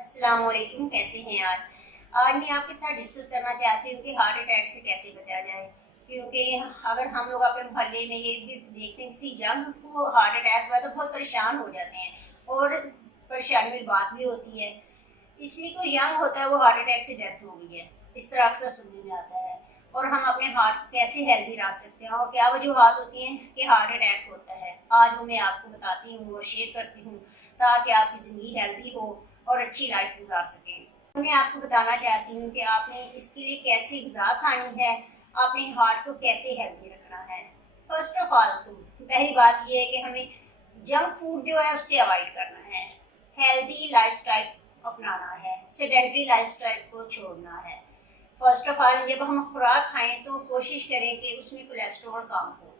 अस्सलाम वालेकुम, कैसे हैं आज मैं आपके साथ डिस्कस करना चाहती हूँ कि हार्ट अटैक से कैसे बचा जाए। क्योंकि अगर हम लोग अपने मोहल्ले में ये देखते हैं किसी यंग को हार्ट अटैक हुआ तो बहुत परेशान हो जाते हैं और परेशानी में बात भी होती है। इसलिए कोई यंग होता है वो हार्ट अटैक से डेथ हो गई है, इस तरह अक्सर सुनने में आता है। और हम अपने हार्ट कैसे हेल्दी रख सकते हैं और क्या वजूहत होती हैं कि हार्ट अटैक होता है, आज वो मैं आपको बताती हूँ और शेयर करती हूँ ताकि आपकी ज़िंदगी हेल्दी हो और अच्छी लाइफ गुजार सकें। मैं आपको बताना चाहती हूँ कि आपने इसके लिए कैसी ग़िज़ा खानी है, आपने हार्ट को कैसे हेल्दी रखना है। फर्स्ट ऑफ ऑल तो पहली बात ये है कि हमें जंक फूड जो है उससे अवॉइड करना है, हेल्दी लाइफस्टाइल अपनाना है, सेडेंटरी लाइफस्टाइल को छोड़ना है। फर्स्ट ऑफ ऑल जब हम खुराक खाएं तो कोशिश करें कि उसमें कोलेस्ट्रॉल कम हो,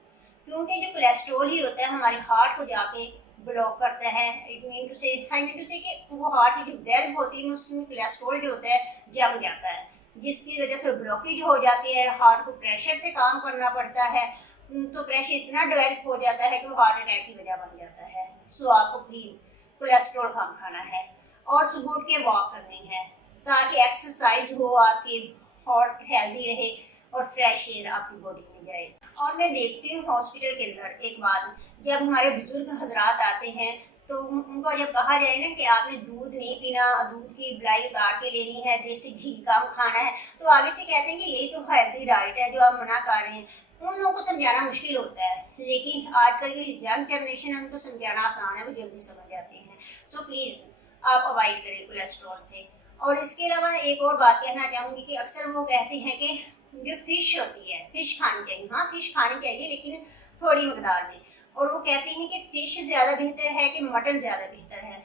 क्योंकि जो कोलेस्ट्रॉल ही होता है हमारे हार्ट को जाके ब्लॉक करता है। आई मीन टू से कि वो हार्ट की जो वेल्व होती है उसमें कोलेस्ट्रॉल जो होता है जम जाता है, जिसकी वजह से ब्लॉकेज हो जाती है, हार्ट को प्रेशर से काम करना पड़ता है। तो प्रेशर इतना डेवलप हो जाता है कि वो हार्ट अटैक की वजह बन जाता है। सो आपको प्लीज़ कोलेस्ट्रॉल कम खाना है और सुबह उठ के वॉक करनी है ताकि एक्सरसाइज हो, आपकी हार्ट हेल्दी रहे और फ्रेश एयर आपकी बॉडी में जाए। और मैं देखती हूँ हॉस्पिटल के अंदर एक बात, जब हमारे बुजुर्ग हजरात आते हैं तो उनको जब कहा जाए ना कि आपने दूध नहीं पीना, दूध की मलाई उतार के लेनी है, देसी घी कम खाना है, तो आगे से कहते हैं कि यही तो हेल्दी डाइट है जो आप मना कर रहे हैं। उन लोगों को समझाना मुश्किल होता है, लेकिन आजकल की यंग जनरेशन है उनको समझाना आसान है, वो जल्दी समझ जाते हैं। सो प्लीज़ आप अवॉइड करें कोलेस्ट्रॉल से। और इसके अलावा एक और बात कहना चाहूँगी कि अक्सर वो कहते हैं कि जो फ़िश होती है, फ़िश खानी चाहिए। हाँ, फ़िश खानी चाहिए लेकिन थोड़ी मकदार में। और वो कहते हैं कि फ़िश ज़्यादा बेहतर है कि मटन ज़्यादा बेहतर है,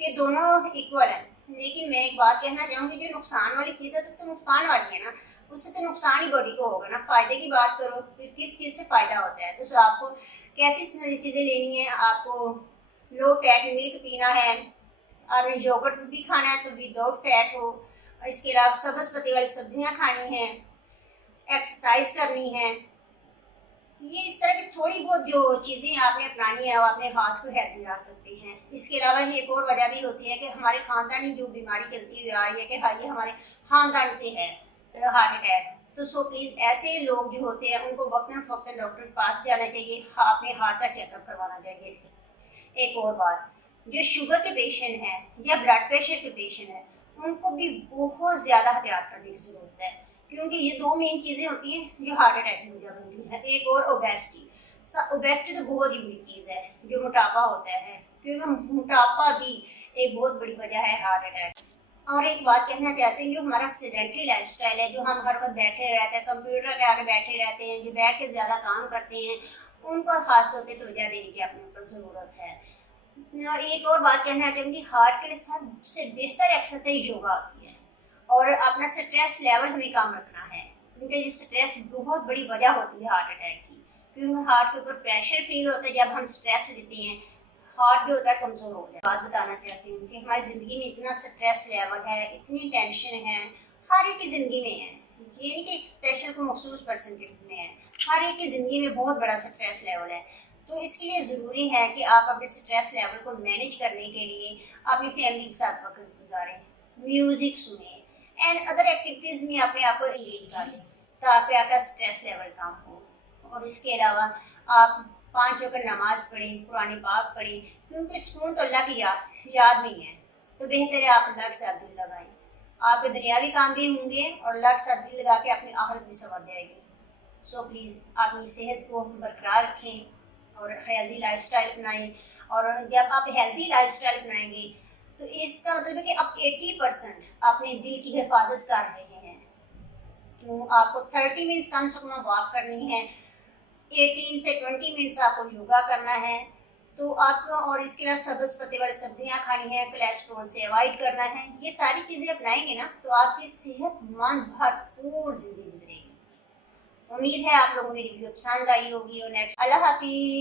कि दोनों इक्वल हैं। लेकिन मैं एक बात कहना चाहूँगी, जो नुकसान वाली चीज़ है तो नुकसान वाली है ना, उससे तो नुकसान ही बॉडी को होगा ना। फ़ायदे की बात करो, किस चीज़ से फ़ायदा होता है। तो आपको कैसी चीज़ें लेनी है, आपको लो फैट मिल्क पीना है, आपने योगर्ट भी खाना है तो विदाउट फैट हो। इसके अलावा सब्ज़ पत्ते वाली सब्जियां खानी हैं, एक्सरसाइज करनी है। ये इस तरह की थोड़ी बहुत जो चीज़ें आपने अपनानी है वो अपने हार्ट को हेल्दी रख सकते हैं। इसके अलावा एक और वजह भी होती है कि हमारे खानदानी जो बीमारी चलती हुई आ रही है कि हाँ ये हमारे खानदान से है हार्ट अटैक। तो सो प्लीज़ ऐसे लोग जो होते हैं उनको वक्तन फ़क्तन डॉक्टर के पास जाना चाहिए, अपने हार्ट का चेकअप करवाना चाहिए। एक और बात, जो शुगर के पेशेंट हैं या ब्लड प्रेशर के पेशेंट हैं उनको भी बहुत ज़्यादा एहतियात करने की ज़रूरत है, क्योंकि ये दो मेन चीज़ें होती हैं जो हार्ट अटैक की वजह बनती हैं। एक और ओबेसिटी तो बहुत ही बुरी चीज़ है, जो मोटापा होता है, क्योंकि मोटापा भी एक बहुत बड़ी वजह है हार्ट अटैक। और एक बात कहना चाहते हैं, जो हमारा सेडेंटरी लाइफस्टाइल है, जो हम हर वक्त बैठे रहते हैं, कंप्यूटर के आगे बैठे रहते हैं, जो बैठ के ज़्यादा काम करते हैं, उनको खास तौर पे तवज्जो देने की अपने ऊपर ज़रूरत है। एक और बात कहना चाहूँगी, हार्ट के लिए सबसे बेहतर एक्सरसाइज योगा होती है। और अपना स्ट्रेस लेवल हमें कम रखना है, क्योंकि स्ट्रेस बहुत बड़ी वजह होती है हार्ट अटैक की। क्योंकि हार्ट के ऊपर प्रेशर फील होता है, जब हम स्ट्रेस लेते हैं हार्ट जो होता है कमज़ोर हो जाता है। बात बताना चाहती हूँ कि हमारी ज़िंदगी में इतना स्ट्रेस लेवल है, इतनी टेंशन है, हर एक की ज़िंदगी में है। ये नहीं कि एक स्पेशल को मखसूस पर्सन के में है, हर एक की ज़िंदगी में बहुत बड़ा स्ट्रेस लेवल है। तो इसके लिए ज़रूरी है कि आप अपने स्ट्रेस लेवल को मैनेज करने के लिए अपनी फैमिली के साथ वक्त गुजारें, म्यूज़िक सुनें एंड अदर एक्टिविटीज़ में अपने आप को एंगेज करें ताकि आपका स्ट्रेस लेवल कम हो। और इसके अलावा आप 5 वक्त नमाज पढ़ें, कुरान पाक पढ़ें, क्योंकि सुकून तो अल्लाह की याद में है। तो बेहतर है आप अल्लाह के साथ दिल लगाएं, आपके दुनियावी काम भी होंगे और अल्लाह के साथ दिल लगा के अपनी आखिरत भी संवर जाएगी। सो प्लीज़ अपनी सेहत को बरकरार रखें और हेल्दी लाइफस्टाइल अपनाएं। और जब आप हेल्दी लाइफस्टाइल अपनाएंगे तो इसका मतलब है कि आप 80% अपने दिल की हिफाजत कर रहे हैं। तो आपको 30 मिनट्स कम से कम वॉक करनी है, 18 से 20 मिनट्स आपको योगा करना है। तो आपको और इसके अलावा सब्ज़ पत्ते वाली सब्जियां खानी है, कोलेस्ट्रॉल से अवॉइड करना है। ये सारी चीज़ें अपनाएंगे ना तो आपकी सेहतमंद भरपूर ज़िंदगी गुजरेगी। उम्मीद है आप लोगों को मेरी वीडियो पसंद आई होगी। और नेक्स्ट, अल्लाह हाफिज़।